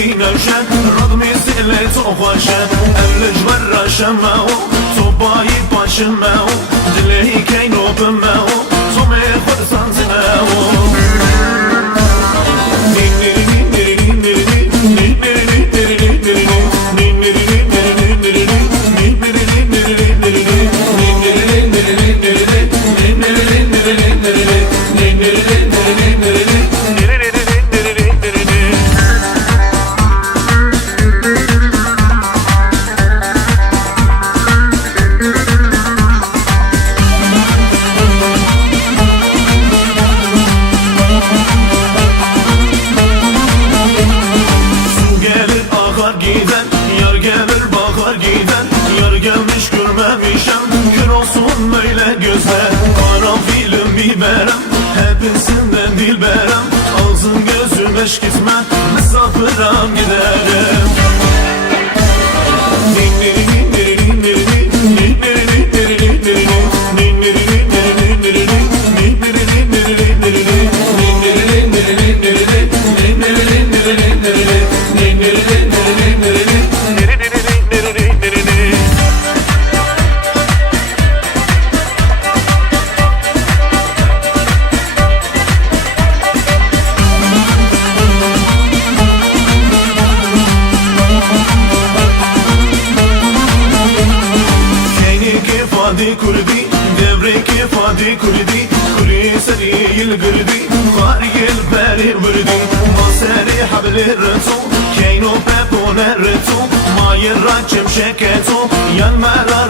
می نوشن رقمی سیل تو خوشن املج ور رشم او تو بایی پاشم او دلهی کینو بمو تو می خود سانزم او Su görmemişem Kör olsun böyle gözler. Karanfilim biberem Hepsinden dilberem Ağzım gözüm eş gitme Misafiram giderim Kefadi kurdi Devre kefadi kurdi Kuri seri yil gırdi Kari yil beri vurdi Maseri habli rıtu Keyno pepone rıtu Mayır raçım şeketu Yan mera